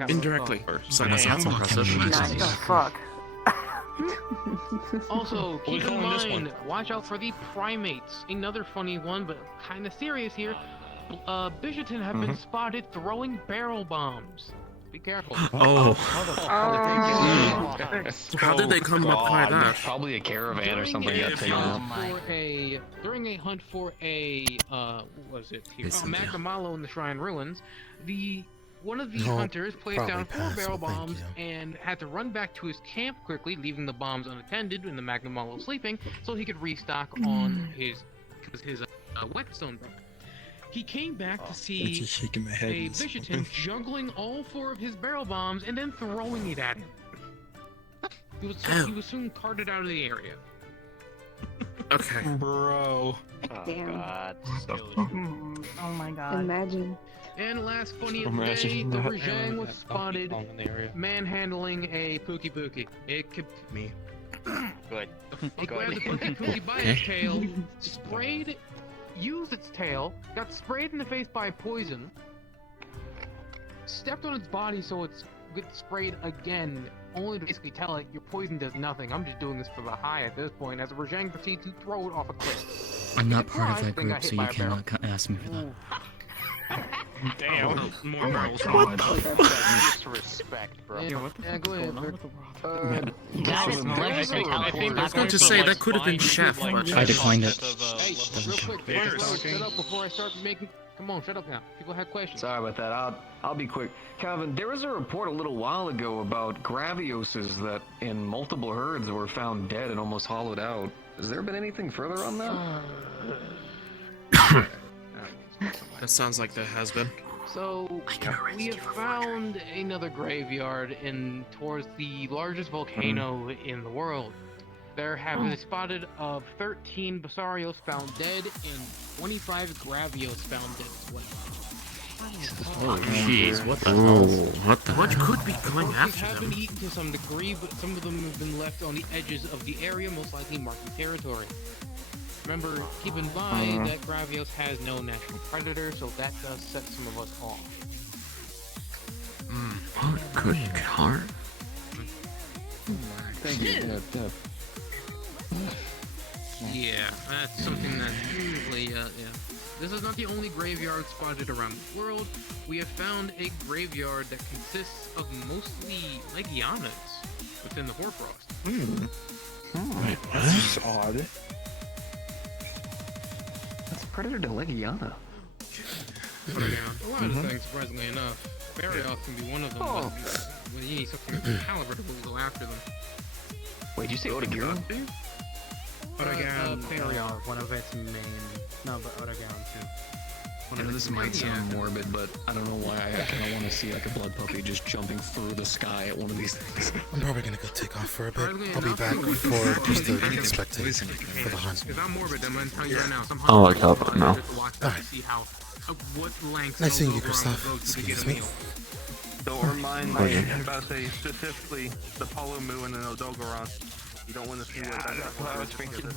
Indirectly. So that's impressive. The fuck? Also, keep in mind, watch out for the primates. Another funny one, but kind of serious here. Bishopton have been spotted throwing barrel bombs. Be careful. Oh. How did they come up by that? Probably a caravan or something got taken out. During a hunt for a what was it here? Magna Malo in the Shrine Ruins, one of the hunters placed down 4 barrel bombs and had to run back to his camp quickly, leaving the bombs unattended and the Magna Malo sleeping, so he could restock on his whetstone broke. He came back to see a Bishopton juggling all 4 of his barrel bombs and then throwing it at him. He was soon carted out of the area. Okay. Bro. Damn. God. Oh my god. Imagine. And last funny of the day, the Rajang was spotted manhandling a Pookie Pookie. It could me. Good. It grabbed the cookie by its tail, sprayed, used its tail, got sprayed in the face by poison, stepped on its body so it's gets sprayed again, only to basically tell it your poison does nothing. I'm just doing this for the high at this point, as Rajang proceeds to throw it off a cliff. I'm not part of that Surprised, group, so you cannot ask me for that. Damn. More morals. What the fuck? Disrespect, bro. Yeah, go ahead. I was going to say that could have been Chef, but I declined it. Hey, real quick, shut up before I start making. Come on, shut up now. People have questions. Sorry about that. I'll be quick. Calvin, there was a report a little while ago about gravioses that in multiple herds were found dead and almost hollowed out. Has there been anything further on that? That sounds like there has been. So we have found another graveyard towards the largest volcano in the world. There have been spotted of 13 Basarios found dead and 25 Gravios found dead as well. oh jeez, what the Ooh, hell? what the What hell? could be coming They after have them? been eaten to some degree, but some of them have been left on the edges of the area, most likely marking territory. Remember, keep in mind that Gravios has no natural predator, so that does set some of us off. Good car. Thank you. Yeah, that's something that usually, yeah. This is not the only graveyard spotted around the world. We have found a graveyard that consists of mostly Legianas within the Hoarfrost. Wait, That's odd. That's a predator to Legiana. A lot of things, surprisingly enough. Barioth can be one of them, but when you need something of caliber to go after them. Wait, did you say Otagira? Barioth. One of its main. No, but Otagon too. I know this might sound morbid, but I don't know why I kind of want to see like a blood puppy just jumping through the sky at one of these things. I'm probably gonna go take off for a bit. I'll be back for just a spectate for the hunt. Because I'm morbid, I'm gonna tell you right now. Somehow Oh, like that, no. What lengths Nice seeing you, they'll go around the Gustav. boat to get Excuse a me. meal. Don't remind me about say specifically the Polomu and the Odogoron. You don't want to see what that was thinking.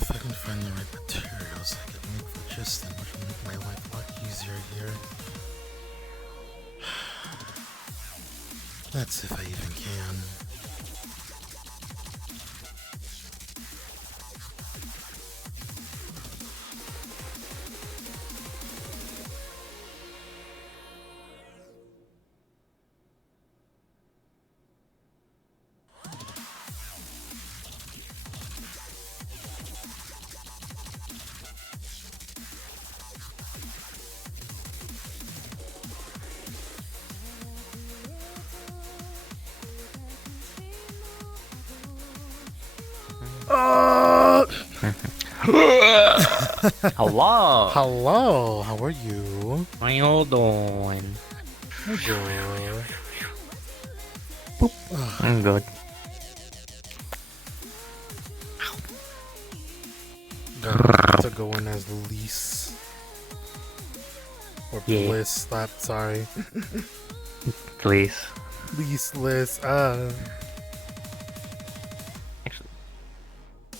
If I can find the right materials, I can make Phligiston, which will make my life a lot easier here. That's if I even can. Hello. Hello, how are you? How you doing? Good. Boop. I'm good. To go in as Lise. Or Yeah. Bliss, sorry. Please. Lise, Liz,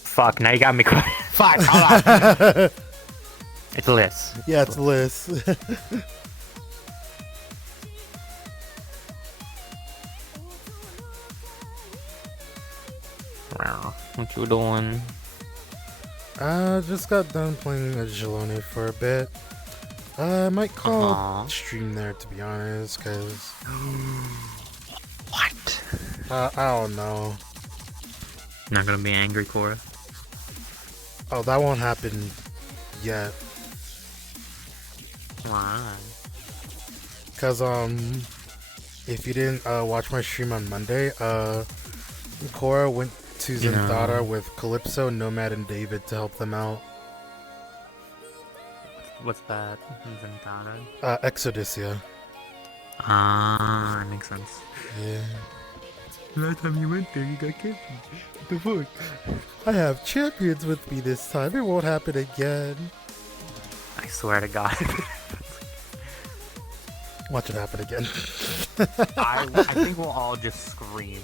Fuck, now you got me quiet. Fuck, hold on. It's Liz. Yeah, it's Liz. What you doing? Just got done playing a Xilonen for a bit. I might call stream there, to be honest, cause What? I don't know. Not gonna be angry, Cora? Oh, that won't happen yet. Why? Cause if you didn't watch my stream on Monday, Cora went to Zenthara with Calypso, Nomad, and David to help them out. What's that? Zenthara? Exodysia. Ah, that makes sense. Yeah. Last time you went there, you got killed. What the fuck? I have champions with me this time. It won't happen again. I swear to God. Watch it happen again. I think we'll all just scream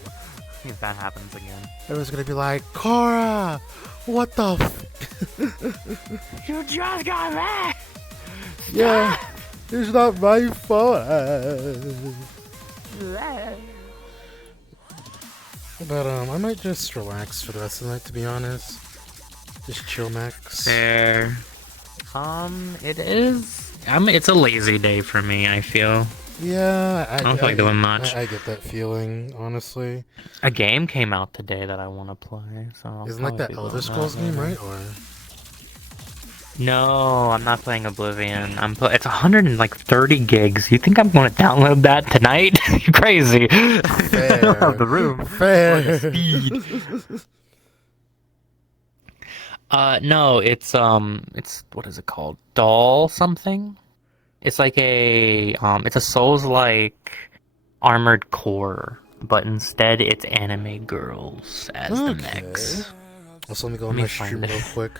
if that happens again. Everyone's gonna be like, Cora, what the You just got back! Yeah, it's not my fault. But I might just relax for the rest of the night, to be honest. Just chill, Max. Fair. It is. It's a lazy day for me, I feel. Yeah, I don't feel like doing much. I get that feeling, honestly. A game came out today that I want to play, so... Isn't like that Elder Scrolls game, right? Or... No, I'm not playing Oblivion. It's 130 gigs. You think I'm going to download that tonight? You're crazy. Fair. I don't have the room. Fair. Speed. No, it's what is it called? Doll something? It's like it's a Souls-like Armored Core, but instead it's anime girls as the mechs. Also, let me go on my stream real quick.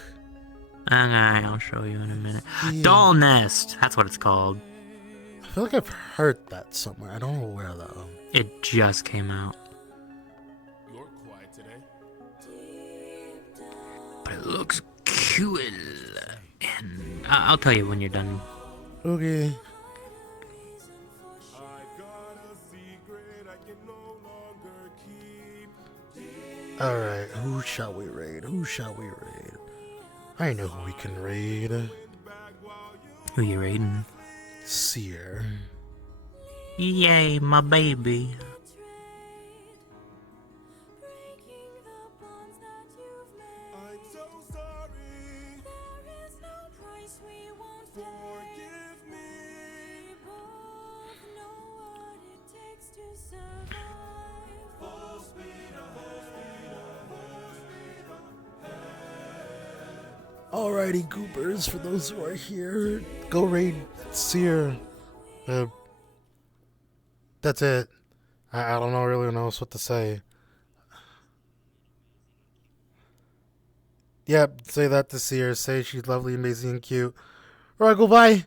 Okay, I'll show you in a minute. Yeah. Doll Nest! That's what it's called. I feel like I've heard that somewhere. I don't know where, though. It just came out. You're quiet today. But it looks cool. And I'll tell you when you're done. Okay. Alright, who shall we raid? Who shall we raid? I know who we can raid. Who you raiding? Seer. Yay, my baby. Alrighty, goopers, for those who are here, go raid Seer. That's it. I don't really know what to say. Yep, say that to Seer. Say she's lovely, amazing, and cute. Alright, goodbye.